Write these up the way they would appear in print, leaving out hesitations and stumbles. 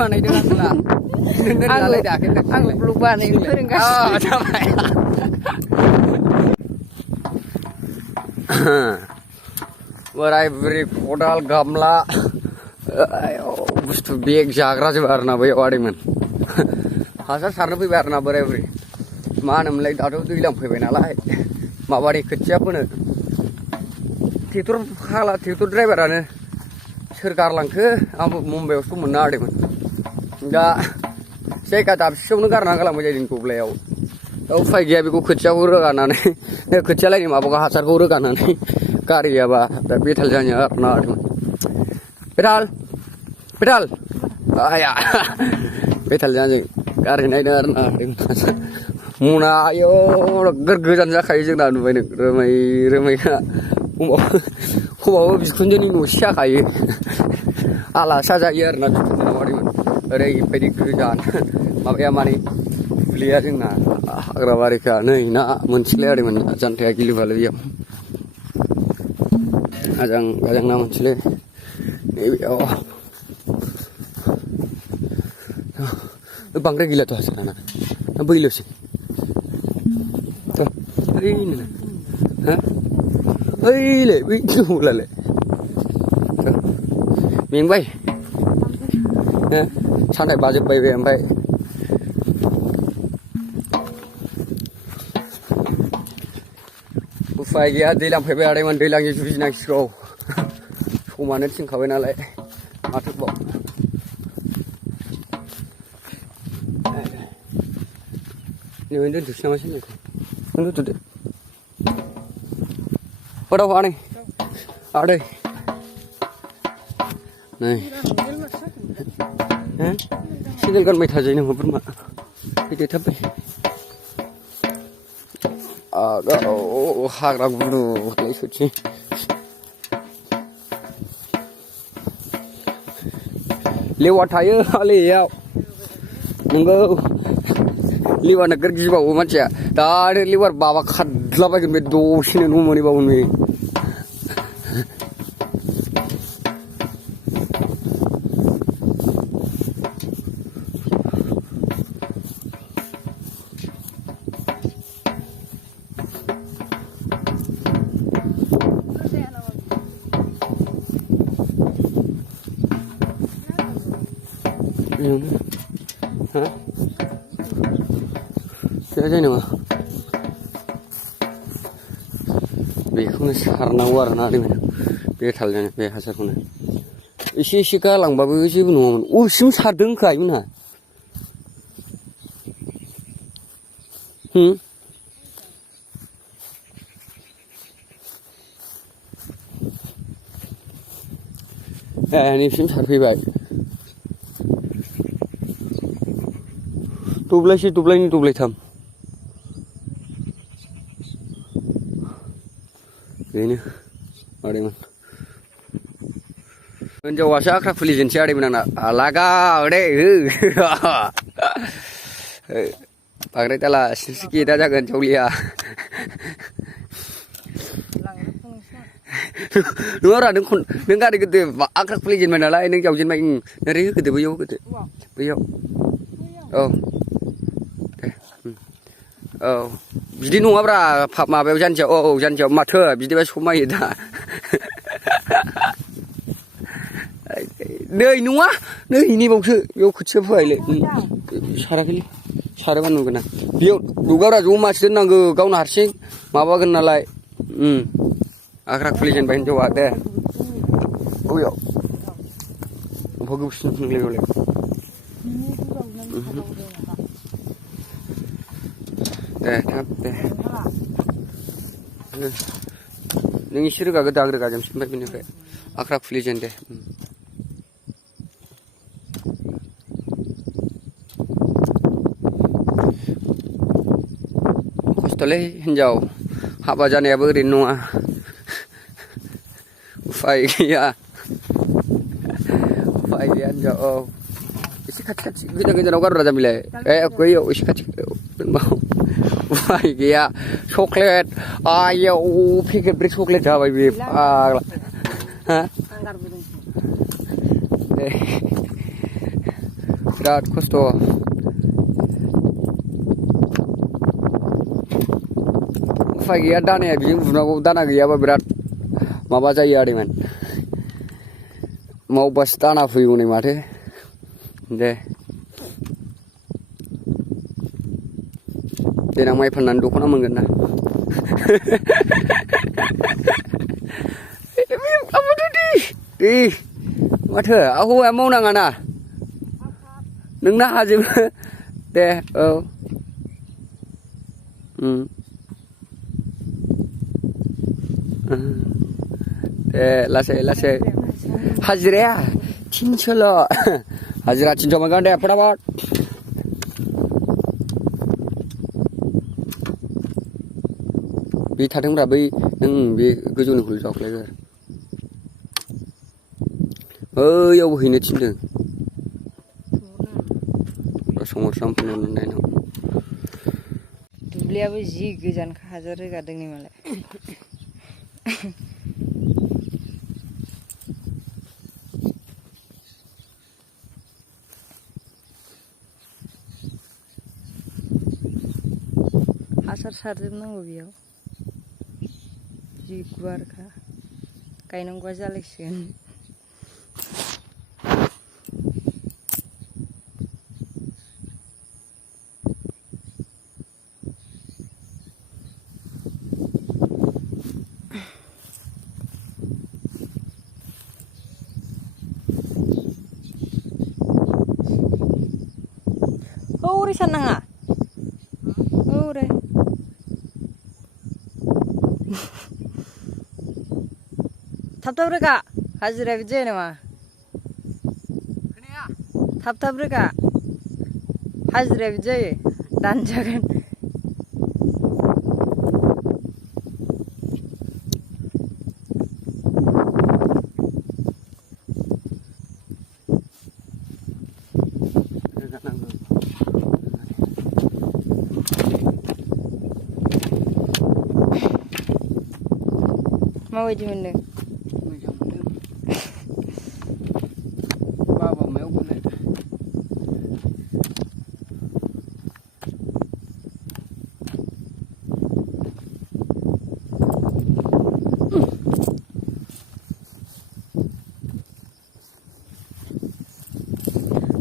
बानायदों आंला नोंनो नालाय दाखै आं ब्लग बानायनो फोरोंगासिनो जाबाय बोराय बुरि खदाल गामला बुस्थु बेग जाग्रा जोबो आरोना बैयाव आदैमोन हासार सारनो फैबाय आरोना बोराय बुरि मा होनोमोनलाय दाथ' दैज्लां फैबाय नालाय माबानि खोथिया फोनो ट्रेक्टर ड्राइभारानो सोर गारलांखो आंबो मुम्बाइआवसो दंमोन ना आदैमोन दा जायगा दाबसेयावनो गारना गालांबाय जादों गब्लायाव दा उफाय गैया बेखौ खोथियाखौ रोगानानै खोथियालायनि माबाखौ हासारखौ रोगानानै गारियाबा दा बेथाल जानो आरोना आदैमोन बेथाल आया बेथाल जानो गारि नायदों आरोना मना आयौ नोगोर गोजान जाखायो जोंना नुबाय नों रोमै खमावबो बिखुनजोनि न'से जाखायो आलासा जायो आरोना बिखुनजोनाव आदैमोन ओरैबायदि गोजान माबाया माने फुलिया जोंना हाग्रा बारिखा नै ना मोनसेलाय आदैमोन जानथाया गिलु बालु बेयाव आजां गाजां ना मोनसेलै नैबेयाव बांद्राय गैलाथ' हासाराना बैल'सै ओइलाय बै दंलाय मेंबाय सानाय बाजोब्बाय बे ओमफ्राय उफाय गैया दैज्लां फैबाय आदैमोन दैज्लांनि जुजिनांसिगौ समानो थिनखाबाय नालाय माथो बाव नों दोनथ'सै नामा साननायखौ नों दोनथ'दो पटाव आदै नै सेन्देल गानबाय थाजायो नोङो बोरमा फैदो थाब फै हाग्रा गुदु सौथि लेवार थायो आलियाव नोंगौ लेवार नोगोर गिबावो मानसिया दा आरो लेवार बाबा खारलाबायगोन बे दसेनो न' मोनहैबावगोन बे जायो नामा बेखौनो सारनांगौ आरोना ओरैनो बेथाल जानो बे हासारखौनो एसे गालांबाबो जेबो नङामोन अबेसिम सारदों होनखो आइमोनहा नैसिम सारफैबाय दब्लायसे दब्लायनै दब्लायथाम बेनो आदैमोन हिनजावासो आख्रा खुलिजेनसै आदैमोन आंना लागाव दे बांद्राय दाला सिनस्रि गेदा जागोन जावलिया नङाब्रा नों गारि गोदो आख्रा खुलिजेनबाय नालाय नों जावजेनबाय ओरै होदो बैयाव होदो बैयाव औ औ बिदि नङाब्रा माबायाव जानजियाव औ जानजियाव माथो बिदिबा समायो दा नै नङा नै नैबावसो बेयाव खोथिया फोबायलै साराखैलै सारोबा नुगोन ना बेयाव नुगाब्रा जमासो दोननांगौ गावनो हारसिं माबागोन नालाय आख्रा खुलिजेनबाय हिनजावा दे बबेयाव गोबोरखिनो फुनलाय बेयावलाय दे थाब दे नों एसे रोगागो दाग रोगाजोबसै ओमफ्राय बेनिफ्राय आख्रा खुलिजेन दे खस्थ'लै हिनजाव हाबा जानायाबो ओरैनो नङा उफाय गैया हिनजाव औ एसे खाथि गोजानाव गारहरा जाबायलाय बैयाव एसे खाथि उफाय गैया चक्लेट आयाव पेकेट ब्रेक चक्लेट जाबाय बे फाग्ला बिराद खस्थ' उफाय गैया दानाया बिजों बुनांगौ दाना गैयाबा बिराद माबा जायो आदैमोन मावबासो दाना फैगौ नै माथो दे देनां माइ फाननानै दख'ना मोनगोन ना दे माथो हौवाया मावनाङा ना नोंना हाजोबो दे औ दे लासै लासै हाजिराया 300ल' हाजिरा 300 मोनगोन दे फटाफट बे थाथोंब्रा बै नों बे गोजौनिखौल' जावख्लायगोर बैयावबो हैनो थिनदों समस्राम फैनाय दुब्लियाबो जि गोजानखा हाजार रोगादों नै मालाय हासार सारजोबनांगौ बेयाव जि गुवारखा गायनांगौआ जालायसिगोन hore sana hore थाब रोगा हाजिरा बिदि जायो नामा थाब रोगा हाजिरा बिदि जायो दानजागोन माबायदि मोनदों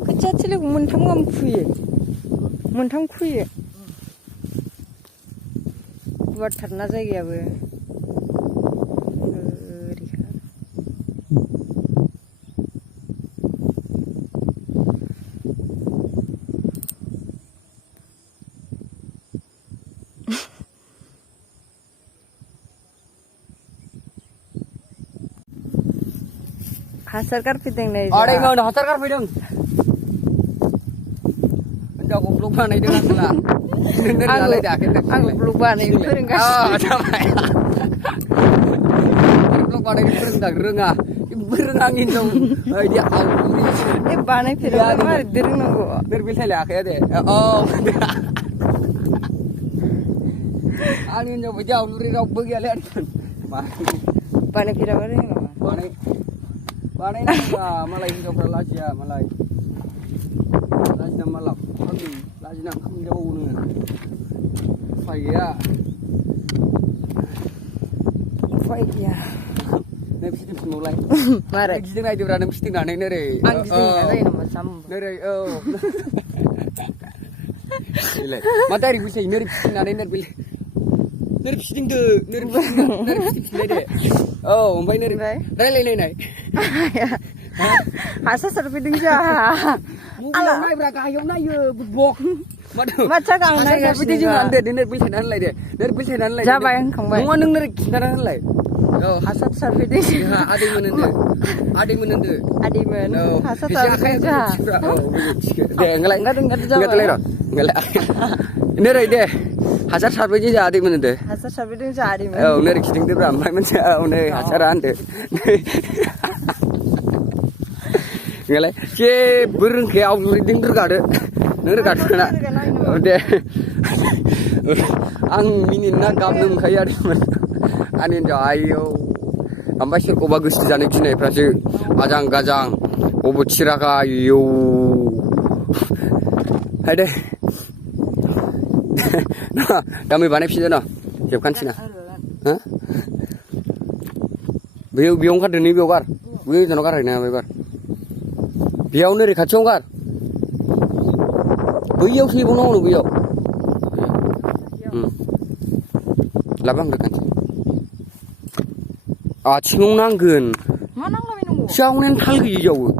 खोथिया थिलिखौ मोनथाम गाहाम खुयो मोनथाम खुयो गुवारथारना जायगायाबो हासार गारफैदों नै आदैमोन हासार गारफैदों हिनजावखौ ब्लग बानायदों आंखौ ब्लग बानायनो फोरोंगासिनो ब्लग बानायनो फोरोंदां रोङा रोङा हिनजाव बिदि आवलुरि बानायफेराबा मारै रोंनांगौ दोरबेलथाय लायाखै दे औ आंनि हिनजाव बायदि आवलुरि रावबो गैयालै बानायफेराबा रोङो नामा बानायनांगौब्रा मालाय हिनजावफ्रा लाजिया मालाय लाजिना माला लाजिना ओंखाम जाबावो नोङो उफाय गैया नै फिदिंफिनबावलाय मारै गिदिं नायदोब्रा नों फिदिंनानै नोरै आं गिदिंना जायो नामा जाम्बा नोरै औ माथो ओरै फैसायो नोरै फिदिंनानै नोरै फिदिंदो नोरै फिदिंफिनलाय दे औ ओमफ्राय नोरै रायलायलायनाय हासार सारफैदों जोंहा नायब्रा गाहायाव नायो बुबक माथो गांनाय सारफैदों जोंहा दे नोरै बेलथायनानै लाय जाबाय होनखांबाय नङा नों नोरै खिन्थाना होनलाय औ हासार सारफैदों जोंहा आदैमोन होनदो आदैमोन औ हासार सारफैदों जोंहा दे ओंखारलाय नोरै दे हासार सारफैदों जोंहा आदैमोन होनदो हासार सारफैदों जोंहा आदैमोन औ नोरै खिदिंदोब्रा ओमफ्राय मोनसे औ नै हासारा होनदो नोंलाय जेबो रोंखाया आवलुरिजों रोगादो नों रोगादोना औ दे आं मिनिना गाबनो मोनखायो आदैमोन आंनि हिनजाव आयौ ओमफ्राय सोरखौबा गोसो जानो गिनायफ्रासो आजां गाजां अबथिराखा आयौ Hai deh. Nah, kami banyak sih no. Siapkan sih nah. Hah? Biong kan deni biong kar. Biong jono kar ini biong kar. Biong nih kacau kar. Biong sih bunuh nu biong. Labang dekan. Cingong nanggen. Mana kami nunggu? Siangnen hal gigi jauh.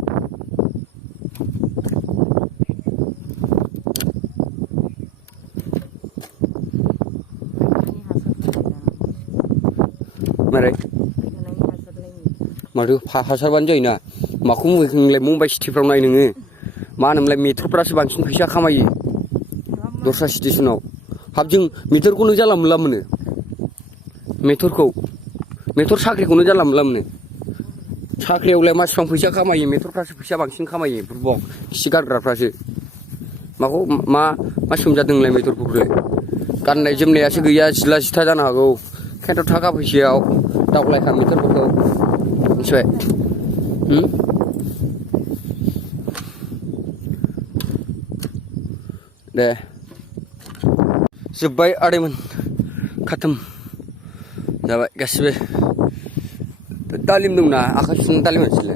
Mari. Mari hasil banjoi na. Maku mungkin Mumbai City from naik nengi. Mana mulai metro prasi bangsun bisa kamai. Dorsa stasiun. Habjeng metro kuno jalan lam ne. Metro ko. Metro sakri kuno jalan lam ne. Sakri oleh mas from bisa kamai. Metro prasi bisa bangsun kamai. Berbong. Sigar gerak prasi. Maku mas sumjadeng le metro pukul. Karena jam ni asyik gaya jelas cita jangan aku. Kento taka fisiau. Tak boleh kami terbuka. Sesuai. Deh. Sebaik ada man. Khatam. Dapat gasbe. Talim dong na. Aku senang talim aja.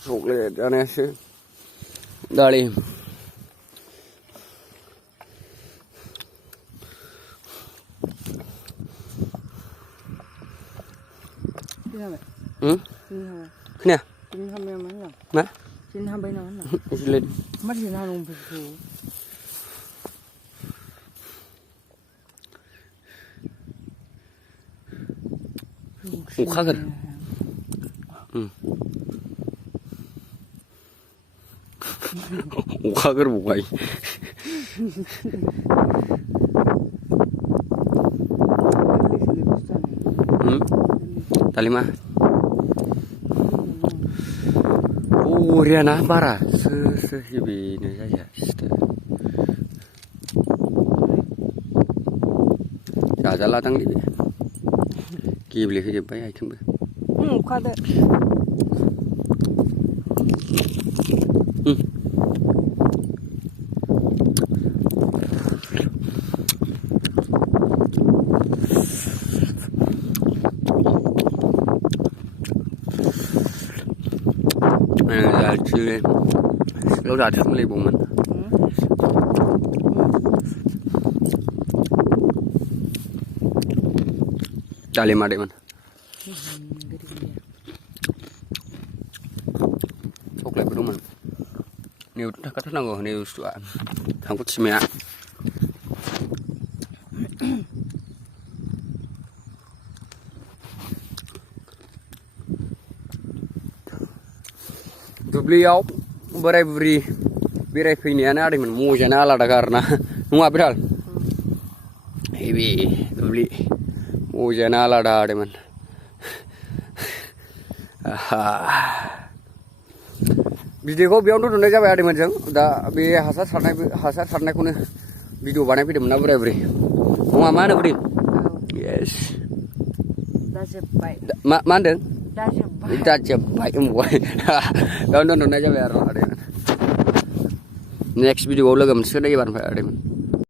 Sok le. Jangan asyik. Talim. Kena? Sini hamil mana? Nah? Sini hamil mana? Sini. Masih nalung buku. Ukhager. Ukhager bukai. Talima. Oh, Riana bara. Sehibi ni saja. Jalan latang ni. Kibli kerja bayar kembar. Kada. Chưa lâu ra thức lấy bụng mình trả lời mà để mình chốc lại đúng mình nếu các thức nào nếu không có chim mẹ beliau berai finian ada men mu jana ala karena nunggu abral hebi beli mu jana ala ada men video ko biang tu tunai jabai ada men jeng dah be hasar sarnai kune video banai pidem na berai mau mana beri yes dah sepai mandeng dah sepai kita cepat embuai kau nonton aja biar ada next video lagi mesti ada yang